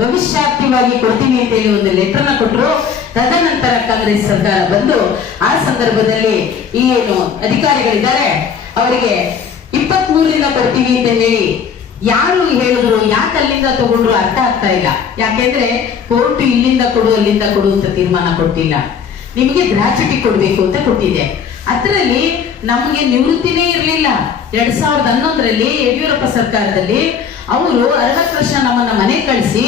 ಭವಿಷ್ಯಾರ್ಥಿವಾಗಿ ಕೊಡ್ತೀನಿ ಅಂತ ಹೇಳಿ ಒಂದು ಲೆಟರ್ನ ಕೊಟ್ಟರು ತದನಂತರ ಕಾಂಗ್ರೆಸ್ ಸರ್ಕಾರ ಬಂದು, ಆ ಸಂದರ್ಭದಲ್ಲಿ ಈ ಏನು ಅಧಿಕಾರಿಗಳಿದ್ದಾರೆ, ಅವರಿಗೆ ಇಪ್ಪತ್ತ್ ಮೂರರಿಂದ ಕೊಡ್ತೀವಿ ಅಂತ ಹೇಳಿ ಯಾರು ಹೇಳಿದ್ರು, ಯಾಕೆ ಅಲ್ಲಿಂದ ತಗೊಂಡ್ರು ಅರ್ಥ ಆಗ್ತಾ ಇಲ್ಲ. ಯಾಕೆಂದ್ರೆ ಕೋರ್ಟ್ ಇಲ್ಲಿಂದ ಕೊಡು, ಅಲ್ಲಿಂದ ಕೊಡು ಅಂತ ತೀರ್ಮಾನ ಕೊಟ್ಟಿಲ್ಲ. ನಿಮಗೆ ಗ್ರಾಚ್ಯುಟಿ ಕೊಡ್ಬೇಕು ಅಂತ ಕೊಟ್ಟಿದೆ. ಅದರಲ್ಲಿ ನಮಗೆ ನಿವೃತ್ತಿನೇ ಇರಲಿಲ್ಲ. ಎರಡ್ ಸಾವಿರದ ಹನ್ನೊಂದರಲ್ಲಿ ಯಡಿಯೂರಪ್ಪ ಸರ್ಕಾರದಲ್ಲಿ ಅವರು ಅರವತ್ತು ವರ್ಷ ನಮ್ಮನ್ನ ಮನೆ ಕಳಿಸಿ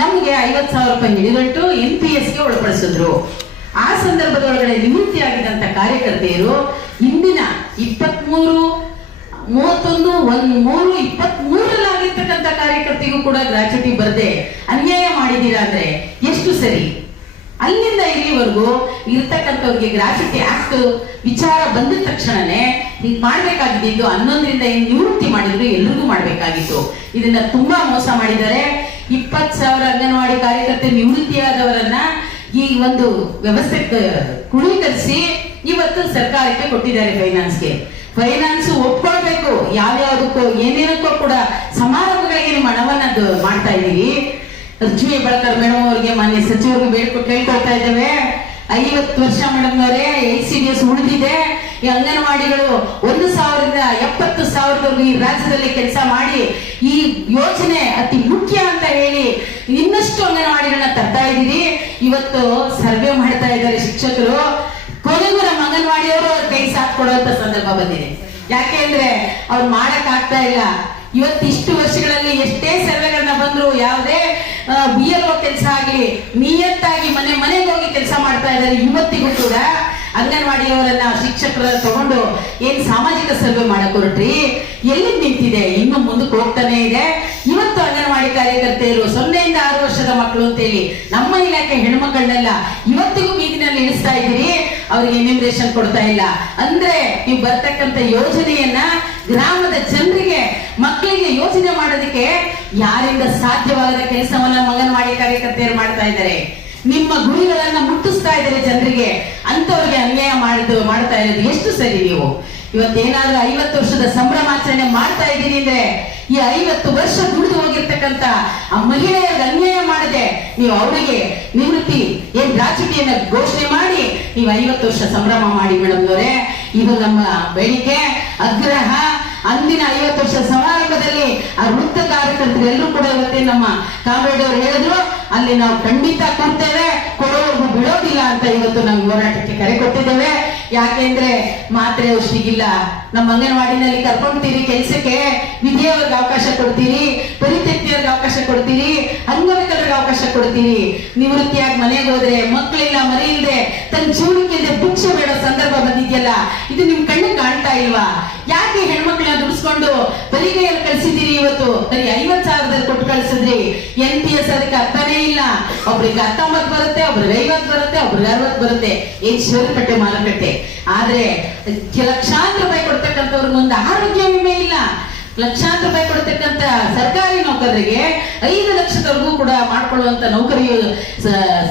ನಮಗೆ ಐವತ್ ಸಾವಿರ ರೂಪಾಯಿ ಹಿಡಿಗಟ್ಟು ಎನ್ ಪಿ ಎಸ್ಗೆ ಒಳಪಡಿಸಿದ್ರು. ಆ ಸಂದರ್ಭದೊಳಗಡೆ ನಿವೃತ್ತಿ ಆಗಿದಂತ ಕಾರ್ಯಕರ್ತೆಯರು ಇಂದಿನ ಇಪ್ಪತ್ಮೂರು, ಮೂವತ್ತೊಂದು, ಒಂದ್, ಮೂರು ಇಪ್ಪತ್ತ್ ಮೂರಲ್ಲಿ ಆಗಿರ್ತಕ್ಕಂಥ ಕಾರ್ಯಕರ್ತೆಗೂ ಕೂಡ ಗ್ರಾಚ್ಯುಟಿ ಬರದೆ ಅನ್ಯಾಯ ಮಾಡಿದೀರಾ ಅಂದ್ರೆ ಎಷ್ಟು ಸರಿ? ಇಲ್ಲಿವರೆಗೂ ಇರ್ತಕ್ಕಂಥವ್ರಿಗೆ ಗ್ರಾಚ್ಯುಟಿ ಆಕ್ಟ್ ವಿಚಾರ ಬಂದ ತಕ್ಷಣನೇ ಹಿಂಗ್ ಮಾಡ್ಬೇಕಾಗಿದ್ದು ಹನ್ನೊಂದರಿಂದ ಏನ್ ನಿವೃತ್ತಿ ಮಾಡಿದ್ರು ಎಲ್ರಿಗೂ ಮಾಡ್ಬೇಕಾಗಿತ್ತು. ಇದನ್ನ ತುಂಬಾ ಮೋಸ ಮಾಡಿದ್ದಾರೆ. ಇಪ್ಪತ್ ಸಾವಿರ ಅಂಗನವಾಡಿ ಕಾರ್ಯಕರ್ತೆ ನಿವೃತ್ತಿಯಾದವರನ್ನ ಈ ಒಂದು ವ್ಯವಸ್ಥೆ ಕ್ರೋಢೀಕರಿಸಿ ಇವತ್ತು ಸರ್ಕಾರಕ್ಕೆ ಕೊಟ್ಟಿದ್ದಾರೆ ಫೈನಾನ್ಸ್ಗೆ ಫೈನಾನ್ಸ್ ಒಪ್ಕೊಳ್ಬೇಕು. ಯಾವ್ಯಾವ್ದಕ್ಕೂ ಏನೇನಕ್ಕೂ ಕೂಡ ಸಮಾರಂಭಗಳಿಗೆ ಹಣವನ್ನ ಮಾಡ್ತಾ ಇದೀವಿ ಲಕ್ಷ್ಮೀ ಬಳಕರ್ ಮೇಡಮ್ ಅವರಿಗೆ ಮಾನ್ಯ ಸಚಿವರು ಬೇಡ್ಕೊ ಕೇಳ್ಕೊಳ್ತಾ ಇದ್ದೇವೆ. ಐವತ್ತು ವರ್ಷ ಮೇಡಮ್ ಅವರೇ ಐ ಸಿ ಡಿ ಎಸ್ ಉಳಿದಿದೆ. ಈ ಅಂಗನವಾಡಿಗಳು ಒಂದು ಸಾವಿರದಿಂದ ಎಪ್ಪತ್ತು ಸಾವಿರದವರೆಗೂ ಈ ರಾಜ್ಯದಲ್ಲಿ ಕೆಲಸ ಮಾಡಿ ಈ ಯೋಜನೆ ಅತಿ ಮುಖ್ಯ ಅಂತ ಹೇಳಿ ಇನ್ನಷ್ಟು ಅಂಗನವಾಡಿಗಳನ್ನ ತರ್ತಾ ಇದ್ದೀರಿ. ಇವತ್ತು ಸರ್ವೆ ಮಾಡ್ತಾ ಇದ್ದಾರೆ ಶಿಕ್ಷಕರು. ಕೊನೆಗೂ ನಮ್ಮ ಅಂಗನವಾಡಿಯವರು ಕೈ ಸಾಥ್ ಕೊಡುವಂತ ಸಂದರ್ಭ ಬಂದಿದೆ. ಯಾಕೆ ಅಂದ್ರೆ ಅವ್ರು ಮಾಡಕ್ ಆಗ್ತಾ ಇಲ್ಲ. ಇವತ್ತು ಇಷ್ಟು ವರ್ಷಗಳಲ್ಲಿ ಎಷ್ಟೇ ಸರ್ವೆಗಳನ್ನ ಬಂದ್ರು ಯಾವುದೇ ಬಿ ಎಲ್ ಕೆಲಸ ಆಗಲಿ, ನಿಯತ್ತಾಗಿ ಮನೆ, ಮನೆಗೆ ಹೋಗಿ ಕೆಲಸ ಮಾಡ್ತಾ ಇದ್ದಾರೆ ಇವತ್ತಿಗೂ ಕೂಡ ಅಂಗನವಾಡಿಯವರನ್ನ ಶಿಕ್ಷಕರ ತಗೊಂಡು ಏನ್ ಸಾಮಾಜಿಕ ಸರ್ವೆ ಮಾಡಕ್ ಹೊರಟ್ರಿ? ಎಲ್ಲಿ ನಿಂತಿದೆ? ಇನ್ನು ಮುಂದಕ್ಕೆ ಹೋಗ್ತಾನೆ ಇದೆ. ಇವತ್ತು ಅಂಗನವಾಡಿ ಕಾರ್ಯಕರ್ತೆಯರು ಸೊನ್ನೆಯಿಂದ ಆರು ವರ್ಷದ ಮಕ್ಕಳು ಅಂತೇಳಿ ನಮ್ಮ ಇಲಾಖೆ ಹೆಣ್ಮಕ್ಕಳನ್ನೆಲ್ಲ ಇವತ್ತಿಗೂ ಬೀದಿನಲ್ಲಿ ಇಳಿಸ್ತಾ ಇದ್ದೀರಿ. ಅವ್ರಿಗೆ ಎನ್ಯುಮರೇಷನ್ ಕೊಡ್ತಾ ಇಲ್ಲ. ಅಂದ್ರೆ ನೀವು ಬರ್ತಕ್ಕಂಥ ಯೋಜನೆಯನ್ನ ಗ್ರಾಮದ ಜನರಿಗೆ ಮಕ್ಕಳಿಗೆ ಯೋಚನೆ ಮಾಡೋದಕ್ಕೆ ಯಾರಿಂದ ಸಾಧ್ಯವಾಗದ ಕೆಲಸವನ್ನ ಅಂಗನವಾಡಿ ಕಾರ್ಯಕರ್ತೆಯರು ಮಾಡ್ತಾ ಇದ್ದಾರೆ? ನಿಮ್ಮ ಗುರಿಗಳನ್ನ ಮುಟ್ಟಿಸ್ತಾ ಇದ್ದಾರೆ ಜನರಿಗೆ. ಅಂತವ್ರಿಗೆ ಅನ್ಯಾಯ ಮಾಡಿದ್ದು, ಮಾಡ್ತಾ ಇರೋದು ಎಷ್ಟು ಸರಿ ನೀವು? ಇವತ್ತೇನಾದ್ರೂ ಐವತ್ತು ವರ್ಷದ ಸಂಭ್ರಮಾಚರಣೆ ಮಾಡ್ತಾ ಇದ್ದೀನಿ ಅಂದ್ರೆ ಈ ಐವತ್ತು ವರ್ಷ ದುಡಿದು ಹೋಗಿರ್ತಕ್ಕಂತ ಆ ಮಹಿಳೆಯರಿಗೆ ಅನ್ಯಾಯ ಮಾಡದೆ. ನೀವು ಅವರಿಗೆ ನಿವೃತ್ತಿ ಏನ್ ರಾಜಕೀಯನ ಘೋಷಣೆ ಮಾಡಿ ನೀವು ಐವತ್ತು ವರ್ಷ ಸಂಭ್ರಮ ಮಾಡಿ ಮೇಡಮ್ ಅವರೇ ಇದು ನಮ್ಮ ಬೇಡಿಕೆ, ಆಗ್ರಹ. ಅಂದಿನ ಐವತ್ತು ವರ್ಷ ಸಮಾರಂಭದಲ್ಲಿ ಆ ವೃತ್ತ ಕಾರ್ಯಕರ್ತರು ಎಲ್ಲರೂ ಕೂಡ ಇವತ್ತೇ ನಮ್ಮ ಕಾಮ್ರೇಡ್ ಅವರು ಹೇಳಿದ್ರು, ಅಲ್ಲಿ ನಾವು ಖಂಡಿತ ಕೊಡ್ತೇವೆ ಕೊಡೋರ್ಗು ಬಿಡೋದಿಲ್ಲ ಅಂತ ಇವತ್ತು ನಾವು ಹೋರಾಟಕ್ಕೆ ಕರೆ ಕೊಟ್ಟಿದ್ದೇವೆ. ಯಾಕೆಂದ್ರೆ ಮಾತ್ರೆ ಔಷಧಿಗಿಲ್ಲ. ನಮ್ಮ ಅಂಗನವಾಡಿನಲ್ಲಿ ಕರ್ಕೊಂಡ್ತೀರಿ ಕೆಲ್ಸಕ್ಕೆ ವಿಧಿಯವರಿಗೆ ಅವಕಾಶ ಕೊಡ್ತೀರಿ, ಪರಿತ್ಯಕ್ತಿಯವ್ರಿಗೆ ಅವಕಾಶ ಕೊಡ್ತೀರಿ ಅಂಗವಿಕಲರಿಗೆ ಕೊಡ್ತೀರಿ ನಿವೃತ್ತಿಯಾಗಿ ಮನೆಗೆ ಹೋದ್ರೆ ಮಕ್ಕಳಿಲ್ಲ ಮರಿ ಇಲ್ದೆ ತನ್ನ ಜೀವನಕ್ಕೆ ಭಿಕ್ಷೆ ಬೇಡೋ ಸಂದರ್ಭ ಬಂದಿದ್ಯಲ್ಲ, ಇದು ನಿಮ್ ಕಣ್ಣು ಕಾಣ್ತಾ ಇಲ್ವಾ? ಯಾಕೆ ಹೆಣ್ಮಕ್ಳನ್ನ ದುಡಿಸ್ಕೊಂಡು ಬಲಿಗೆಯಲ್ಲಿ ಕಳ್ಸಿದ್ದೀರಿ ಇವತ್ತು? ಸರಿ ಐವತ್ ಸಾವಿರದಲ್ಲಿ ಕೊಟ್ಟು ಕಳ್ಸಿದ್ರಿ. ಎನ್ ಪಿ ಎಸ್ ಅದಕ್ಕೆ ಅರ್ಥನೇ ಇಲ್ಲ. ಒಬ್ರಿಗೆ ಹತ್ತೊಂಬತ್ತು ಬರುತ್ತೆ, ಒಬ್ರಿಗೆ ಐವತ್ ಬರುತ್ತೆ, ಒಬ್ರಿಗೆ ಅರವತ್ ಬರುತ್ತೆ. ಏನ್ ಶಿವರಪಟ್ಟೆ, ಮಾರುಕಟ್ಟೆ. ಆದ್ರೆ ಲಕ್ಷಾಂತರ ರೂಪಾಯಿ ಕೊಡ್ತಕ್ಕಂಥವ್ರಿಗೆ ಒಂದು ಆರೋಗ್ಯ ವಿಮೆ ಇಲ್ಲ. ಲಕ್ಷಾಂತರ ರೂಪಾಯಿ ಕೊಡ್ತಕ್ಕಂತ ಸರ್ಕಾರಿ ನೌಕರರಿಗೆ ಐದು ಲಕ್ಷದವರೆಗೂ ಕೂಡ ಮಾಡ್ಕೊಳ್ಳುವಂತ ನೌಕರಿ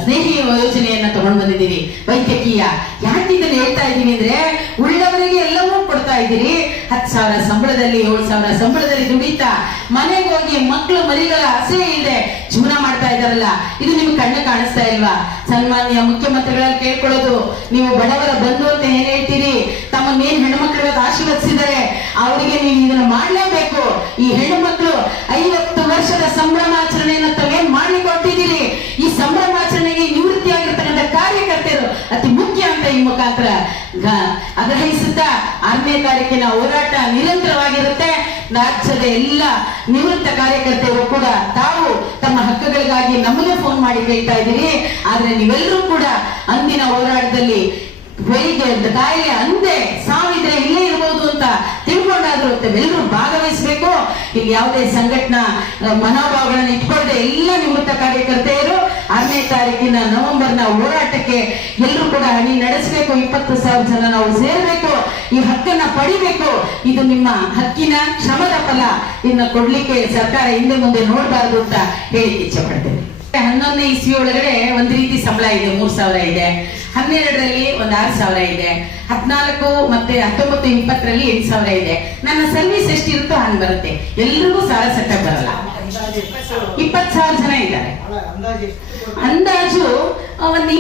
ಸ್ನೇಹಿ ಯೋಜನೆಯನ್ನ ತಗೊಂಡು ಬಂದಿದ್ದೀವಿ ವೈದ್ಯಕೀಯ. ಯಾಕೆ ಇದನ್ನ ಹೇಳ್ತಾ ಇದ್ದೀವಿ ಅಂದ್ರೆ ಉಳ್ಳವರಿಗೆ ಎಲ್ಲವೂ ಕೊಡ್ತಾ ಇದ್ದೀರಿ. ಹತ್ತು ಸಾವಿರ ಸಂಬಳದಲ್ಲಿ, ಏಳು ಸಾವಿರ ಸಂಬಳದಲ್ಲಿ ದುಡಿತಾ. ಮನೆಗೆ ಹೋಗಿ ಮಕ್ಕಳು, ಮರಿಗಳ ಆಸೆ ಇದೆ. ಜೀವನ ಮಾಡ್ತಾ ಇದಾರಲ್ಲ ಇದು ನಿಮ್ಗೆ ಕಣ್ಣು ಕಾಣಿಸ್ತಾ ಇಲ್ವಾ? ಸನ್ಮಾನ್ಯ ಮುಖ್ಯಮಂತ್ರಿಗಳಲ್ಲಿ ಕೇಳ್ಕೊಳ್ಳೋದು, ನೀವು ಬಡವರ ಬಂಧು ಅಂತ ಏನ್ ಹೇಳ್ತೀರಿ? ತಮ್ಮ ಮೇನ್ ಹೆಣ್ಮಕ್ಳಿಗೆ ಆಶೀರ್ವದಿಸಿದರೆ, ಅವರಿಗೆ ನೀವು ಇದನ್ನ ಮಾಡ್ಲೇಬೇಕು. ಈ ಹೆಣ್ಣು ಮಕ್ಕಳು ಆಗ್ರಹಿಸುತ್ತಾ ಆರನೇ ತಾರೀಕಿನ ಹೋರಾಟ ನಿರಂತರವಾಗಿರುತ್ತೆ. ರಾಜ್ಯದ ಎಲ್ಲ ನಿವೃತ್ತ ಕಾರ್ಯಕರ್ತರು ಕೂಡ ತಾವು ತಮ್ಮ ಹಕ್ಕುಗಳಿಗಾಗಿ ನಮಗೆ ಫೋನ್ ಮಾಡಿ ಕೇಳ್ತಾ ಇದ್ದೀರಿ. ಆದ್ರೆ ನೀವೆಲ್ಲರೂ ಕೂಡ ಅಂದಿನ ಹೋರಾಟದಲ್ಲಿ ವೈದ್ಯ ಕಾಯಿಲೆ ಅಂದೆ ಸಾವಿದ್ರೆ ಇಲ್ಲೇ ಇರಬಹುದು ಅಂತ ತಿಳ್ಕೊಂಡಾದ್ರು ಎಲ್ಲರೂ ಭಾಗವಹಿಸಬೇಕು. ಇಲ್ಲಿ ಯಾವುದೇ ಸಂಘಟನಾ ಮನೋಭಾವಗಳನ್ನು ಇಟ್ಕೊಳ್ಳದೆ ಎಲ್ಲ ನಿವೃತ್ತ ಕಾರ್ಯಕರ್ತೆಯರು ಆರನೇ ತಾರೀಕಿನ ನವೆಂಬರ್ನ ಹೋರಾಟಕ್ಕೆ ಎಲ್ಲರೂ ಕೂಡ ಹಣಿ ನಡೆಸಬೇಕು. ಇಪ್ಪತ್ತು ಸಾವಿರ ಜನ ನಾವು ಸೇರಬೇಕು. ಈ ಹಕ್ಕನ್ನ ಪಡಿಬೇಕು. ಇದು ನಿಮ್ಮ ಹಕ್ಕಿನ ಶ್ರಮದ ಫಲ. ಇನ್ನ ಕೊಡ್ಲಿಕ್ಕೆ ಸರ್ಕಾರ ಹಿಂದೆ ಮುಂದೆ ನೋಡಬಾರದು ಅಂತ ಹೇಳಿ ಇಚ್ಛೆ ಪಡ್ತೇನೆ. ಹನ್ನೊಂದನೇ ಇಸ್ವಿ ಒಳಗಡೆ ಒಂದ್ ರೀತಿ ಸಂಬಳ ಇದೆ, ಮೂರ್ ಸಾವಿರ ಇದೆ. ಹನ್ನೆರಡರಲ್ಲಿ ಒಂದ್ ಆರು ಸಾವಿರ ಇದೆ. ಹದ್ನಾಲ್ಕು ಮತ್ತೆ ಹತ್ತೊಂಬತ್ತು ಇಪ್ಪತ್ತರಲ್ಲಿ ಎಂಟು ಸಾವಿರ ಇದೆ. ನನ್ನ ಸರ್ವಿಸ್ ಎಷ್ಟಿರುತ್ತೋ ಹಂಗ್ ಬರುತ್ತೆ. ಎಲ್ರಿಗೂ ಸಾಲ ಸಟ್ಟ ಬರಲ್ಲ? ಇಪ್ಪತ್ತು ಸಾವಿರ ಜನ ಇದ್ದಾರೆ. ಅಂದಾಜು ಒಂದು